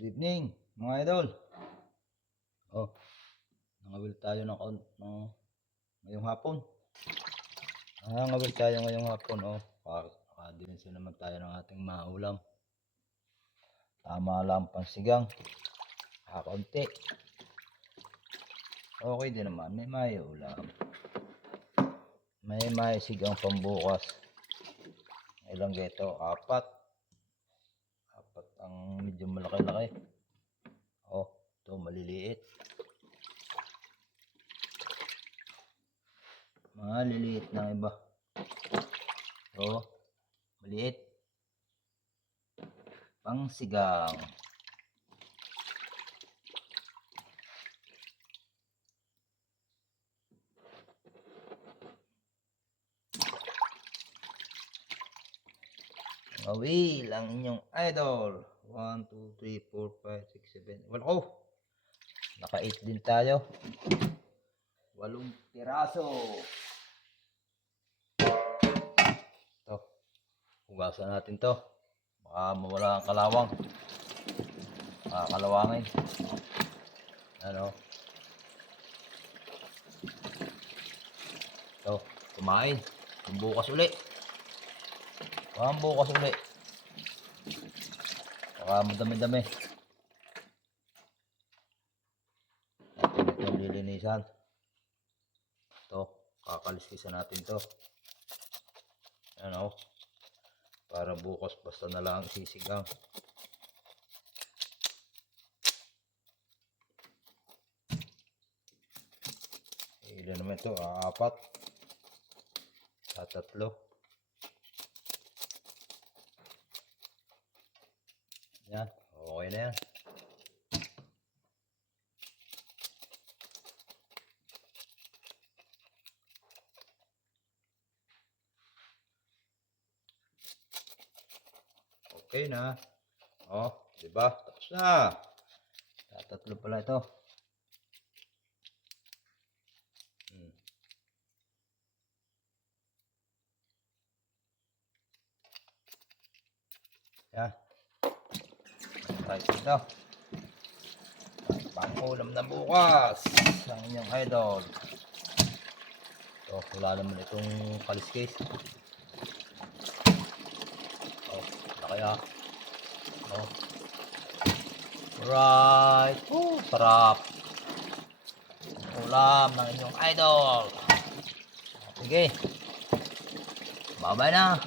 Good evening, mga idol. Oh, nangawil tayo ngayong hapon. Nangawil tayo ngayong hapon. Oh, pakadinsin naman tayo ng ating maulam. Tama lang pansigang. Kaunti. Okay din naman, may maulam. May sigang pambukas. Ilang geto? Apat ang medyo malaki-laki. Oh, ito maliliit. Maliliit ng iba. Oh, maliit. Pangsigang. Awil ang inyong idol. 1, 2, 3, 4, 5, 6, 7. Well, oh, naka-8 din tayo. 8 piraso. Ito, hugasan natin to. Baka mawala ang kalawang. Kalawangin. Ano? Ito, kumain. Bukas uli. Bukas uli. Baka madami-dami. Natin itong lilinisan. Ito, kakaliskisan natin to. Ano? Para bukas basta na lang sisigang. Ilan naman ito? 4 sa 3. Yan, okay na yan. Okay na. Oh, diba? Tapos na. Tatlo pala ito. Yan. Right ito. Pang-ulam na bukas. Ang inyong idol. Ito, wala naman itong kaliskis. Oh, kaya. Oh. Right. Sarap. Ulam ng inyong idol. Sige. Bye-bye na.